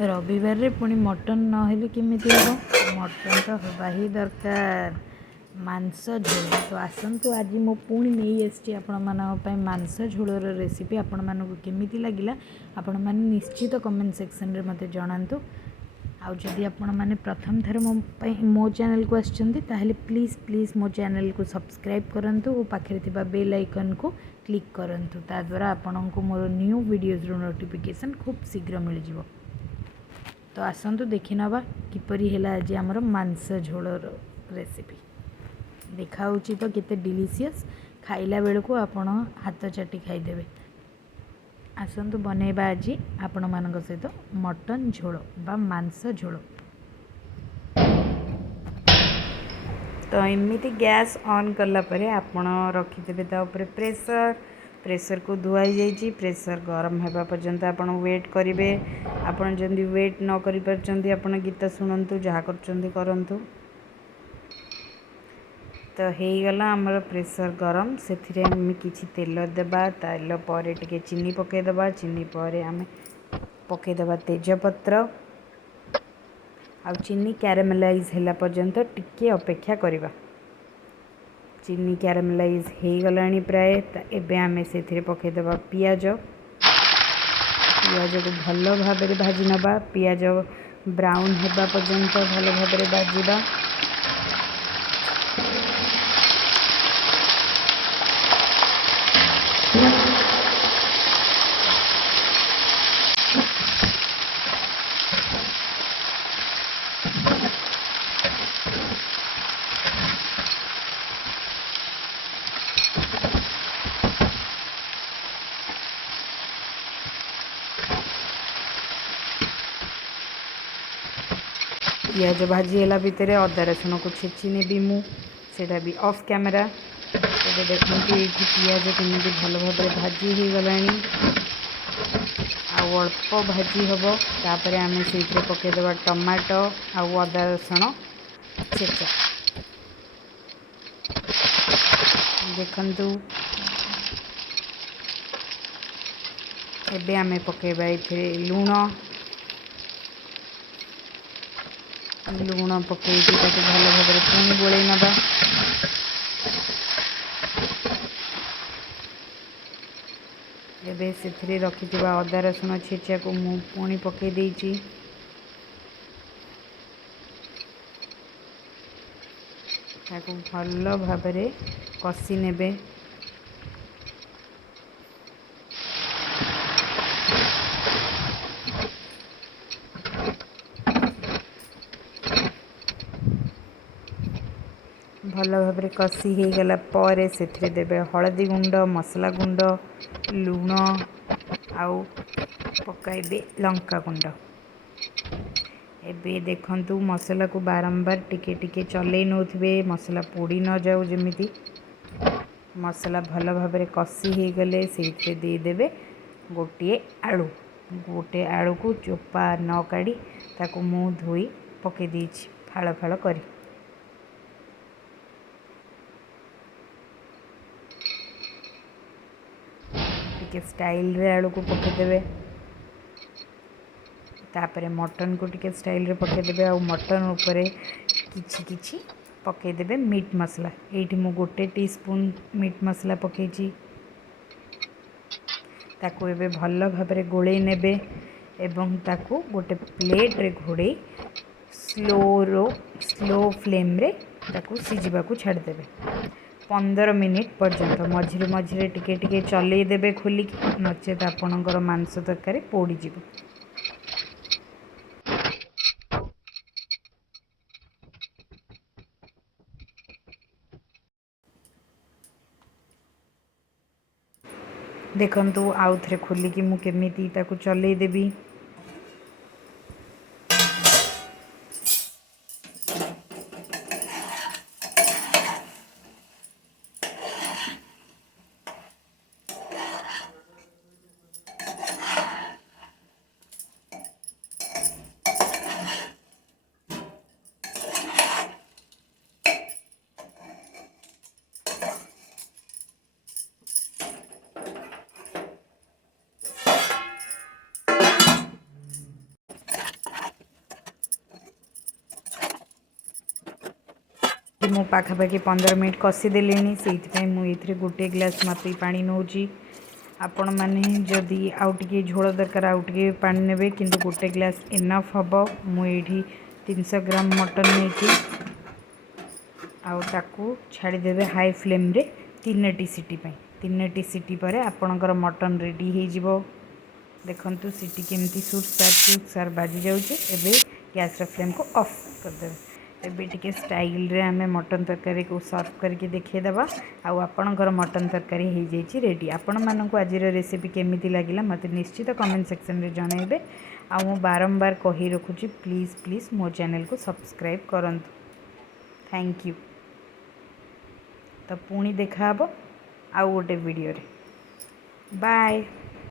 रविवार रे पुणी मटन नहेले केमिति हो मटन तो हवा ही दरकार मांस झोल। तो आसतु आज मु पुणी नहीं आसी आपण मांस झोलर रेसिपी आपण मानक केमिति लगिला आपण माने निश्चित कमेंट सेक्शन रे मते जणांतु। आउ जदि आपण माने प्रथम थर मो चैनल को आछंती ताहले प्लीज प्लीज मो चैनल को सब्सक्राइब करंतु और पाखरे थिबा बेल आइकन को क्लिक करंतु ता द्वारा आपनको मोर न्यू वीडियोज रो नोटिफिकेशन खूब शीघ्र मिल जिवो। तो आसतु देखि नबा किपरि हेला आज आमर मांस झोलर रेसिपी देखा तो केते डिलीशियस खाइला बेल को आपण हाथ चाटी खाईदेवे। आसतु बनैबा आज आपण मानक सहित मटन झोल बा मांस झोल। तो एमती गैस ऑन कला परे आपण रखिदेवे ता ऊपर प्रेशर को धुआई जाइए। प्रेशर गरम होगा पर्यंत आपण वेट करेंगे। आपण जल्दी वेट न करि परचंती आपण गीत शुणु जहाँ करंतु। तो हो गला आमर प्रेशर गरम से किसी तेल देबा तेल पर टिके चीनी पकईदबा चीनी पर आम पकईदबा तेजपत्र आ चीनी कैरामेलाइज होला पर्यंत टिके अपेक्षा करबा। चीनी कैरामेलाइज हो गलानी प्राय एबे आमे से पकईदबा पियाज को भल भाव भाजी नबा। पियाज ब्राउन होगा पर्यंत भल भाव भाजवा। पियाज भाजीला भितर अदा रसुण को छेची नेबी मुझा भी ऑफ कैमरा। तो देखते ये पियाज केमी भल भाव भाजी हो गला अल्प भाजी हम तापर आम से पकईदबा टमाटो आउ अदा रसुण छेचा। देखु एबे आम पकईबा ये लुण पकई भल भाव पुणी गोल नबा। एबे से रखि अदा रसुण छेचा को मु पुणी पकई देइची। ताको भल भाव कषि नेबे। भल भाव कषि हो गला पर से देबे हलदी गुंड मसला गुंड लुण आउ पकाइबे लंका गुंड। एबे देखंतु मसला को बारंबार टिके टिके चले नौथिबे मसला पोड़ी न जाऊ जमिति। मसला भल भाव कषि हो गले से देदेबे गोटे आलू को चोपा न काढ़ी ताको मु धोई पकई देइछि फाड़ फाड़ करी। टिके स्टाइल रे आलू को पकईदेवे तापर मटन को टिके स्टाइल रे पकईदेवे आ मटन ऊपर किछि किछि पकईदेवे मीट मसला। ये मु गोटे टीस्पून मीट मसला पकईची ताको एबे भल भाव गोले नेबे एवं ताको गोटे प्लेट रे घोड़े स्लो फ्लेम रे ताको सिझिबा को छाड़ देबे 15 मिनिट पर्यंत। मझिरे मझिरे टिके टिके चलई देबे खोलिकी नचेत आपणकर मांस तरकारी पोड़ी जीवो। देखंतु आउ थे खोलिकी मु केमिति ताको चलई देबी। मु पाखापाखि 15 मिनट कषिदेली से गोटे ग्लास मापी पानी नौची। आपण मैंने जदि आउ टे झोल दरकार आउ टे पानी नेबे किंतु गोटे ग्लास इनफ हम। मुझे 300 ग्राम मटन नहीं आउ छाड़ीदे हाई फ्लेम रे 3टी सीटी पर 3टी सीटी पर आपणकर मटन रेडी हो। देखंतु सीटी केमती सुट सार बाजी जाऊँचे। एबे गैस फ्लेम को ऑफ करदे। एबे टिके स्टाइल रे आमे मटन तरकारी को सर्व करके देखिदेबा। आपणकर मटन तरकारी हो जाइए रेडी। आपण मानक आज रेसिपी केमिति लागिला मते निश्चित कमेंट सेक्शन रे जणाइबे। आ मु बारंबार कही रखुची प्लीज़ प्लीज़ मो चैनल को सब्सक्राइब करंतु। Thank you. तो पुणी देखा आउ गोटे वीडियो रे। बाय।